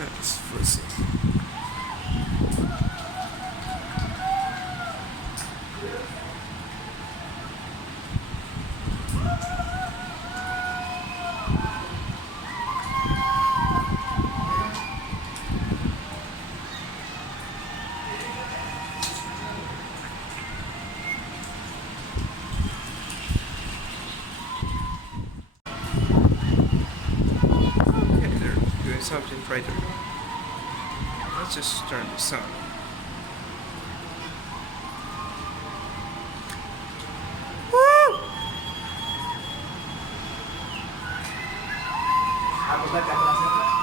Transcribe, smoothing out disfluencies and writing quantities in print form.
Let's see. Okay, they're doing something right there. Let's just turn this on. Aku baca perasaan.